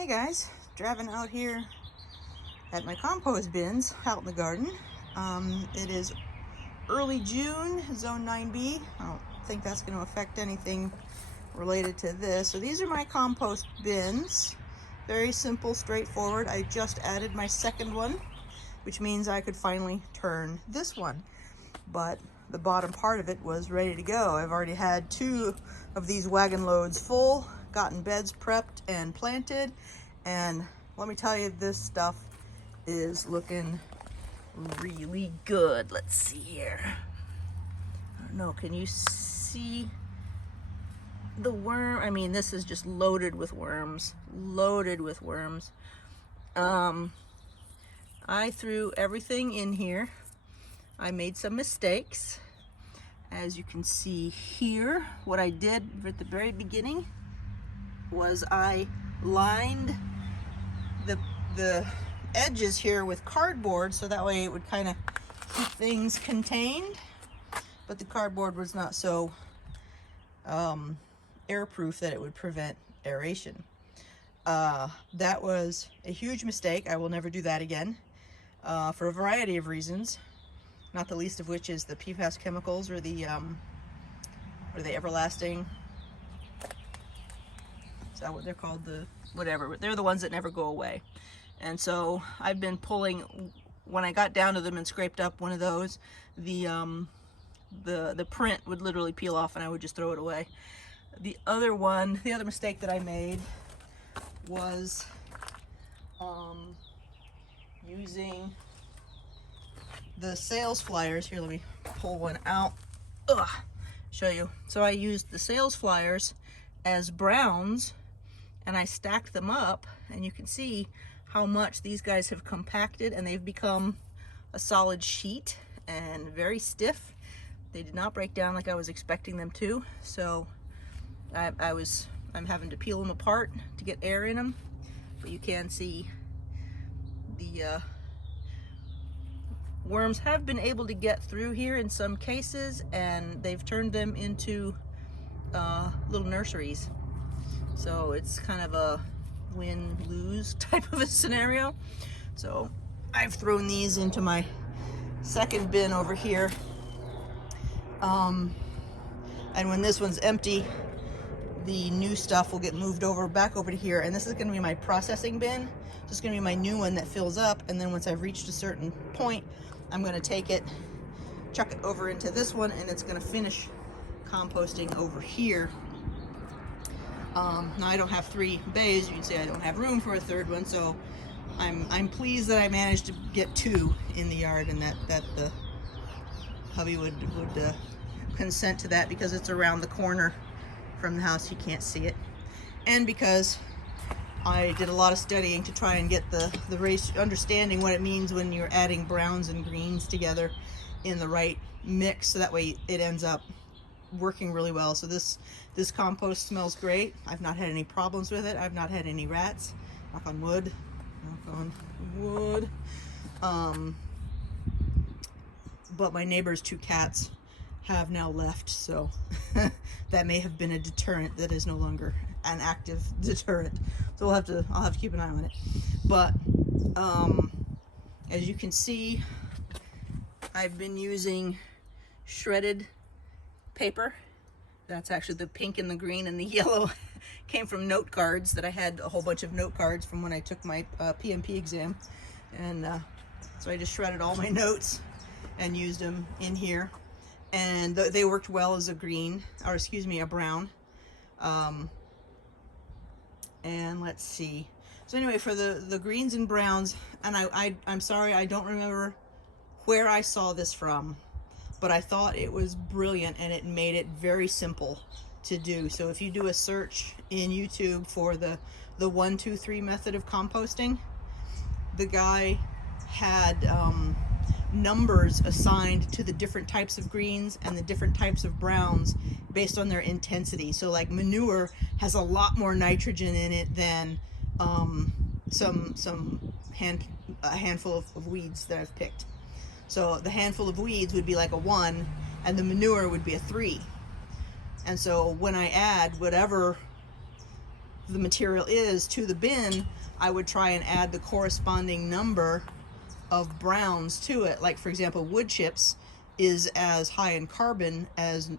Hey guys, driving out here at my compost bins out in the garden. It is early June, zone 9B. I don't think that's going to affect anything related to this. So these are my compost bins. Very simple, straightforward. I just added my second one, which means I could finally turn this one. But the bottom part of it was ready to go. I've already had 2 of these wagon loads full, gotten beds prepped and planted, and let me tell you, this stuff is looking really good. Let's see here. I don't know, can you see the worm? I mean, this is just loaded with worms, loaded with worms. I threw everything in here. I made some mistakes. As you can see here, what I did at the very beginning was I lined the edges here with cardboard, so that way it would kind of keep things contained, but the cardboard was not so airproof that it would prevent aeration. That was a huge mistake. I will never do that again, for a variety of reasons, not the least of which is the PFAS chemicals, or the everlasting, is that what they're called? The whatever, they're the ones that never go away. And so I've been pulling, when I got down to them and scraped up one of those, the print would literally peel off and I would just throw it away. The other mistake that I made was using the sales flyers. Here, let me pull one out. Show you. So I used the sales flyers as browns, and I stacked them up, and you can see how much these guys have compacted, and they've become a solid sheet and very stiff. They did not break down like I was expecting them to, so I'm having to peel them apart to get air in them, but you can see the worms have been able to get through here in some cases, and they've turned them into little nurseries. So it's kind of a win-lose type of a scenario. So I've thrown these into my second bin over here. And when this one's empty, the new stuff will get moved back over to here. And this is going to be my processing bin. This is going to be my new one that fills up. And then once I've reached a certain point, I'm going to take it, chuck it over into this one, and it's going to finish composting over here. Now I don't have 3 bays. You can see I don't have room for a third one, so I'm pleased that I managed to get 2 in the yard, and that the hubby would consent to that, because it's around the corner from the house. You can't see it, and because I did a lot of studying to try and get the understanding what it means when you're adding browns and greens together in the right mix, so that way it ends up working really well. So this compost smells great. I've not had any problems with it. I've not had any rats. Knock on wood. Knock on wood. But my neighbor's 2 cats have now left, so that may have been a deterrent that is no longer an active deterrent. So I'll have to keep an eye on it. But as you can see, I've been using shredded paper. That's actually the pink and the green and the yellow came from note cards that I had, a whole bunch of note cards from when I took my PMP exam, and so I just shredded all my notes and used them in here, and they worked well as a green, or excuse me, a brown. And let's see. So anyway, for the greens and browns, and I'm sorry, I don't remember where I saw this from, but I thought it was brilliant, and it made it very simple to do. So if you do a search in YouTube for the 1, 2, 3 method of composting, the guy had numbers assigned to the different types of greens and the different types of browns based on their intensity. So like manure has a lot more nitrogen in it than a handful of weeds that I've picked. So the handful of weeds would be like a 1, and the manure would be a 3. And so when I add whatever the material is to the bin, I would try and add the corresponding number of browns to it. Like, for example, wood chips is as high in carbon as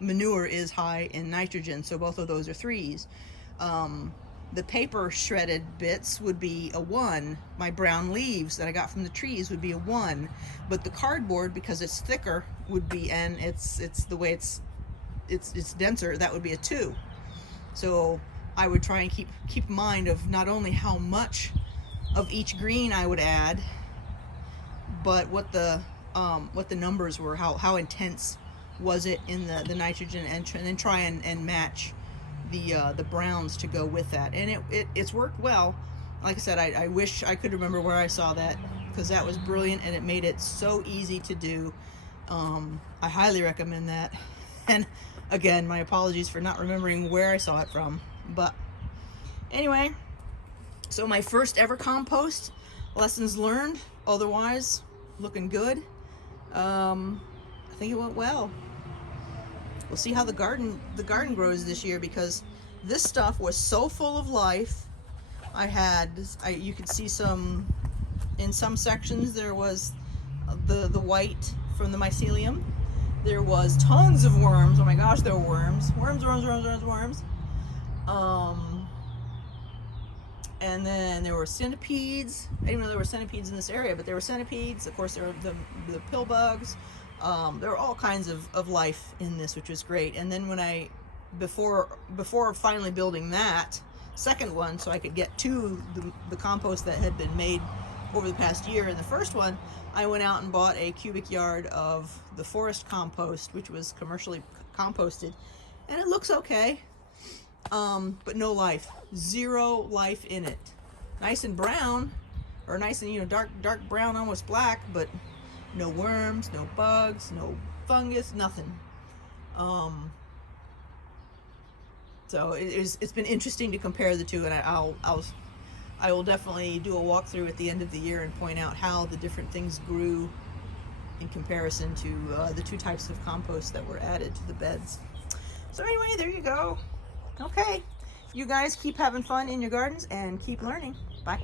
manure is high in nitrogen, so both of those are 3s. The paper shredded bits would be a 1. My brown leaves that I got from the trees would be a 1. But the cardboard, because it's thicker, would be, and it's the way it's denser, that would be a 2. So I would try and keep mind of not only how much of each green I would add, but what the numbers were, how intense was it in the nitrogen, and then try and match the browns to go with that. And it's worked well. Like I said, I wish I could remember where I saw that, because that was brilliant and it made it so easy to do. I highly recommend that. And again, my apologies for not remembering where I saw it from. But anyway, so my first ever compost, lessons learned, otherwise looking good. I think it went well. We'll see how the garden grows this year, because this stuff was so full of life. You could see in some sections there was the white from the mycelium. There was tons of worms. Oh my gosh, there were worms. Worms. And then there were centipedes. I didn't know there were centipedes in this area, but there were centipedes. Of course, there were the pill bugs. There were all kinds of life in this, which was great. And then when before finally building that second one, so I could get to the compost that had been made over the past year, in the first one, I went out and bought a cubic yard of the forest compost, which was commercially composted, and it looks okay, but no life, 0 life in it. Nice and brown, or nice and dark brown, almost black, but no worms, no bugs, no fungus, nothing. So it's been interesting to compare the two, and I will definitely do a walkthrough at the end of the year and point out how the different things grew in comparison to the 2 types of compost that were added to the beds. So anyway, there you go. Okay, you guys keep having fun in your gardens and keep learning. Bye.